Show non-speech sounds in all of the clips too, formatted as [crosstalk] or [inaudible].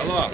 Алло.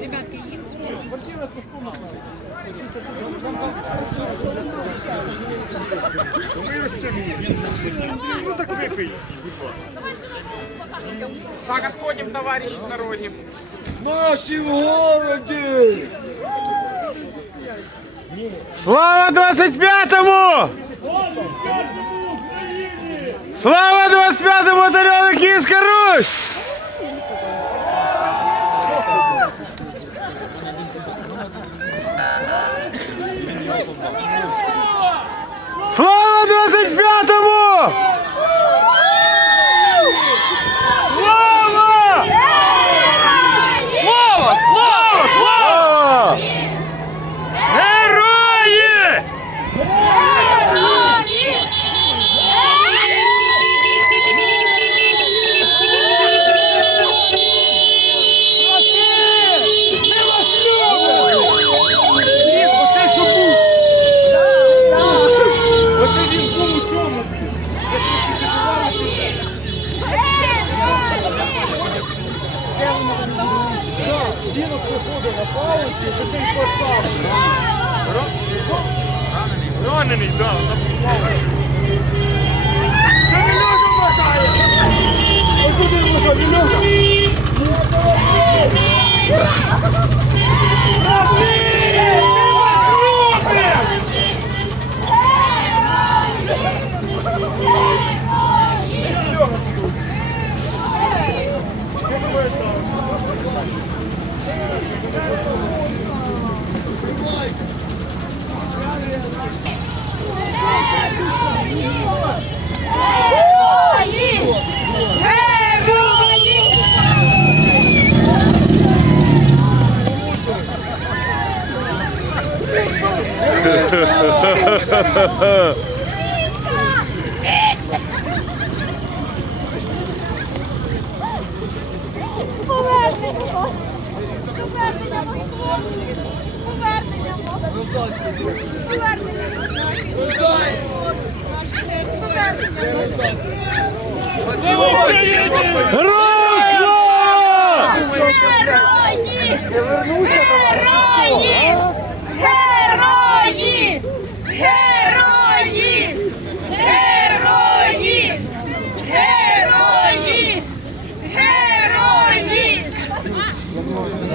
Ребятки, їх. Вирости мені. Ну так випий. Так, отходим, товарищ дороги. Наші в городі! Слава 25-му! Слава 25-му батальйону Київська Русь! Come on.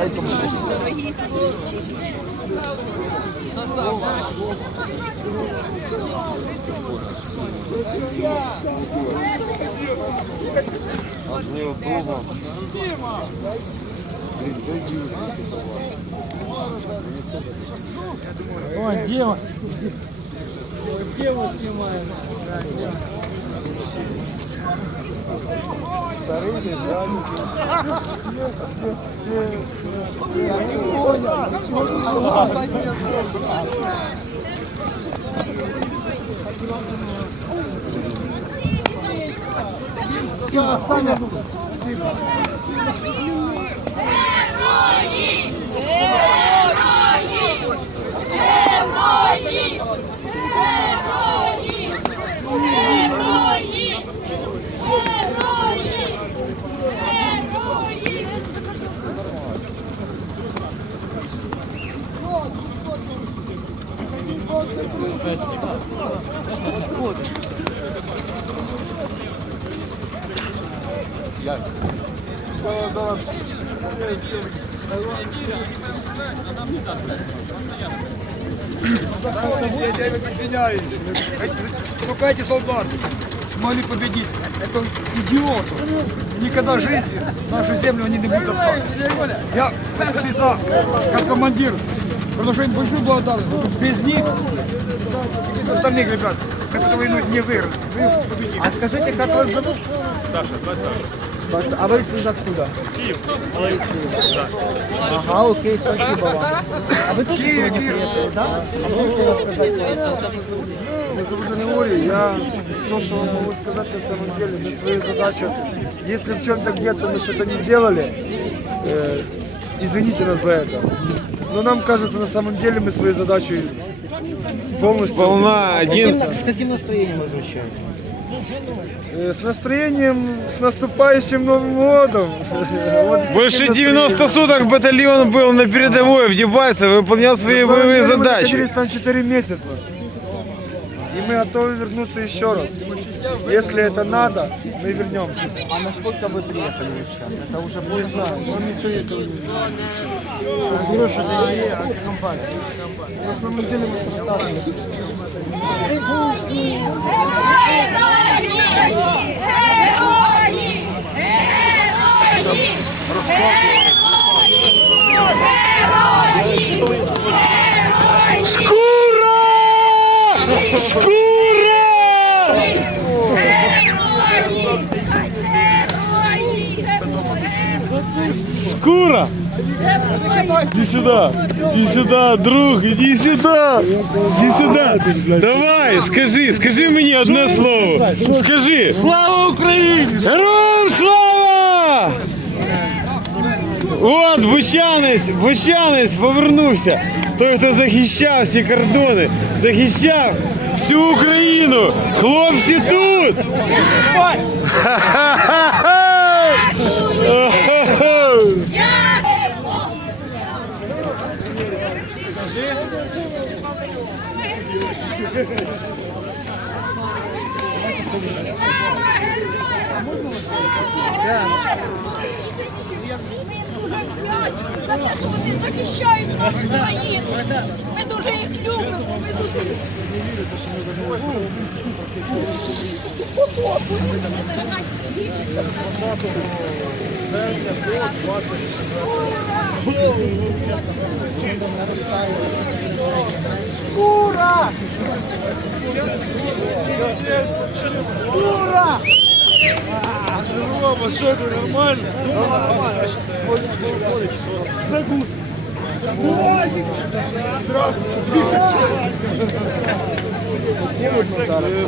Дорогі хлопці! О, Дима. Тему снимаем. Герої! Герої! Герої! Герої! Герої! Я им извиняюсь. Только эти солдаты смогли победить. Это идиоты. Никогда в жизни нашу землю они не будут отпасть. Я как лица, как командир, приношу большую благодарность. Без них и без остальных ребят мы эту войну не выиграли. Мы. А скажите, как вас зовут? Саша, звать Саша. А вы из откуда? Киев. Из Киева. Ага, окей, спасибо вам. А вы тоже сегодня приехали, да? А можете рассказать? Меня зовут Григорий, я то, что вам могу сказать на самом деле, мы свою задачу, если в чем-то где-то мы что-то не сделали, э, извините нас за это. Но нам кажется, на самом деле мы свою задачу полностью... Волна С каким, один. с каким настроением возвращаетесь? Э, с настроением, с наступающим Новым годом. [laughs] Вот Больше 90 настроением. суток батальон был на передовой в Дебальцево, выполнял свои боевые Мы задачи. находились там 4 месяца. И мы готовы вернуться еще раз. Если это надо, мы вернемся. А насколько вы приехали сейчас? Это уже Не знаю, но никто этого не знает. Гроша это не компания. На самом деле мы Шкура! Шкура! Шкура! Иди сюда! Иди сюда, друг! Иди сюда! Иди сюда! Давай, скажи, скажи мне одно слово! Скажи! Слава Україні! Героям слава! От, Бучанець, Бучанець повернувся. Той, хто захищав всі кордони, захищав всю Україну. Хлопці тут! Ха-ха-ха-ха! [laughs] За те, що вони захищають нашу країну. Ми дуже їх любимо. Ми дуже Рома, что ты, нормально? Нормально.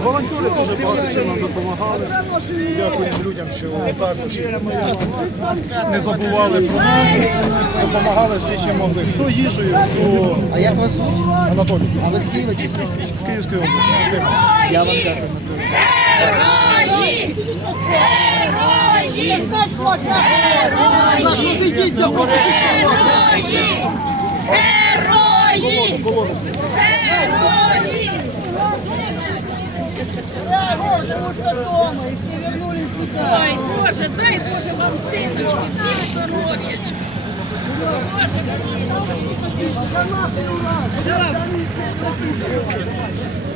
Волонтери дуже багато що нам допомагали. Дякуємо людям, що також не забували про нас, допомагали всі, чим могли. Хто їжею, хто А як вас звуть? Анатолій А ви з Києва чи з з Київської області. Я вам дякую. Анатолій. Герої! Герої! Герої! колону, колону. Боже, уж дома, и все вернулись сюда. Ой, Боже, дай, Боже, вам, сыночки, всем здоровьечко.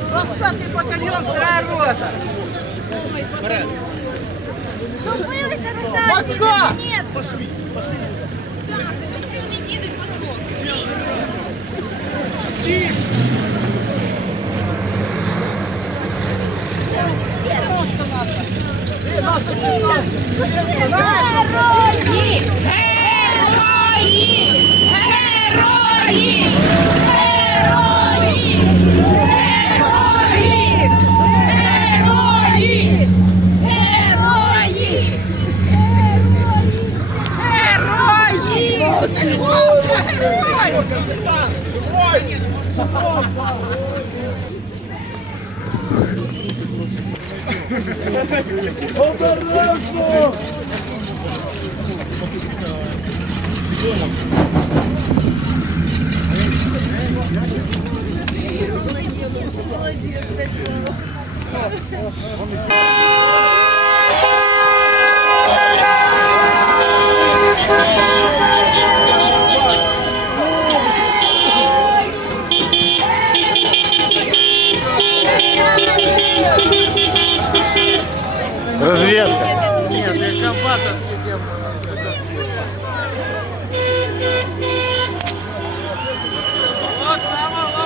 Двадцатый батальон, вторая рота. Добилися ротації, Пошли! Пошли. Герої! Герої! Герої! Герої! Герої! Герої! Герої! Герої! Обережно! Молодец, молодец. Разведка. Нет, я комбатовский демон.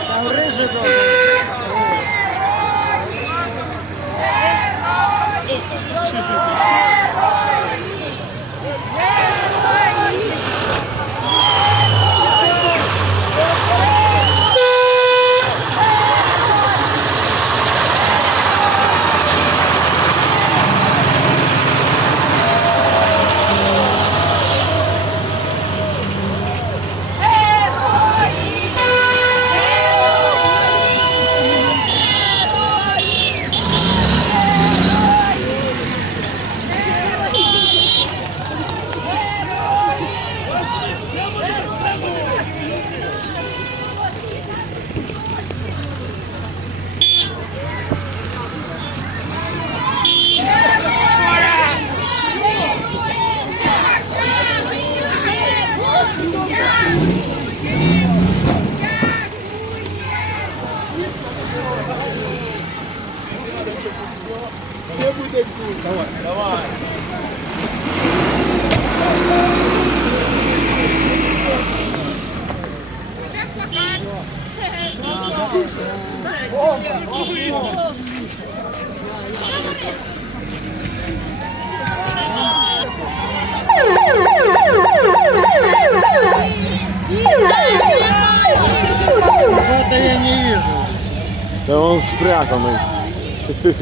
Там рыжий должен. Это я не вижу. Да он спрятанный. Давай,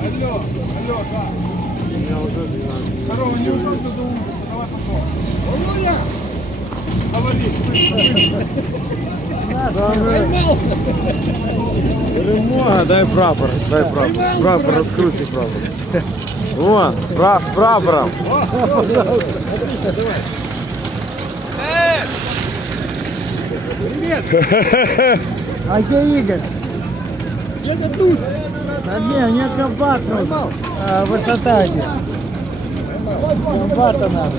Алло, алло, да. Я уже... Здорово, не удобно до улицы, давай попробуем. Перемога, дай прапор, дай прапор. Прапор, раскрути прапор. Вон, раз прапором. А где Игорь? Где-то тут. А не, не комбат нужен. А, высота где? Комбата надо.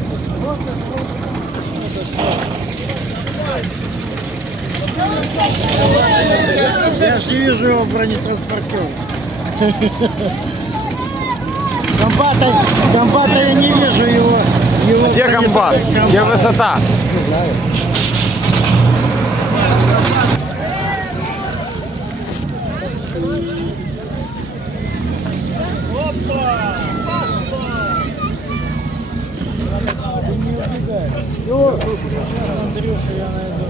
Я же не вижу его в бронетранспортере. Комбата, комбата я не вижу его. его Где комбат? Где высота? Сейчас Андрюша я найду.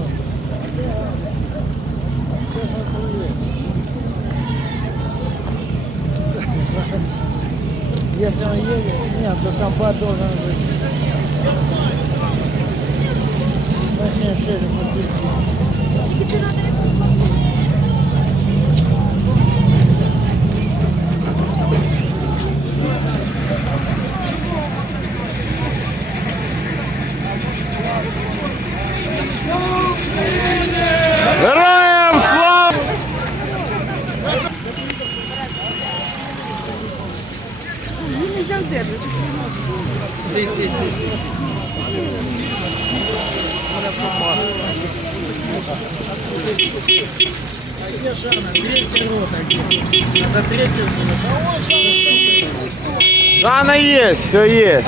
Если он едет, нет, то комбат должен быть. Точнее, шире подвести. Героям слава! А где Жанна? Третий рота где? Это третий рота. Жанна есть, все есть.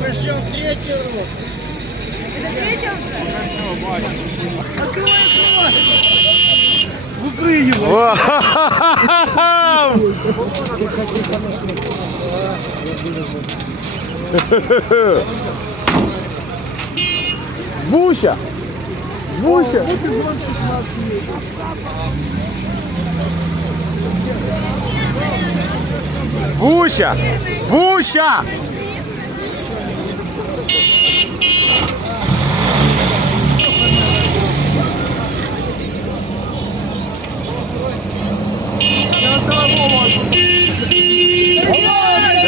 Пошел третий урок. Вау! Буся! Буся! Буся! Буся!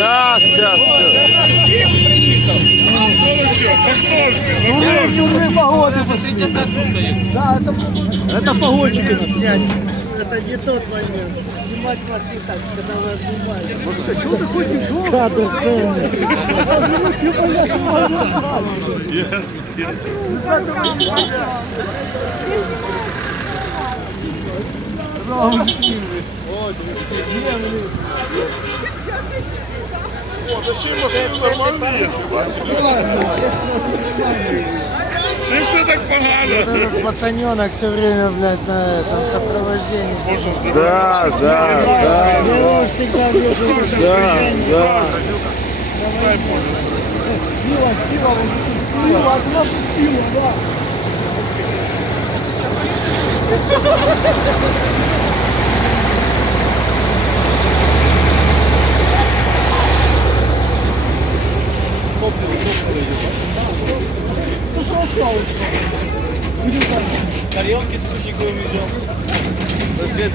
Сейчас, сейчас, сейчас. Это погодчики снять. Это не тот момент. Снимать вас не так, когда вы отжимаете. Что ты хочешь? Кадр ценный. Ти все так погано. Этот пацаненок все время, блядь, на этом сопровождении. Да, да, да, Я его всегда вижу. да, да. Сила, сила, сила, от нашей силы, да.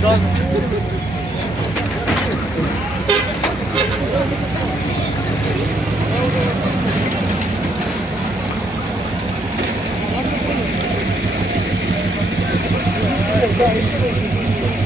gostosa.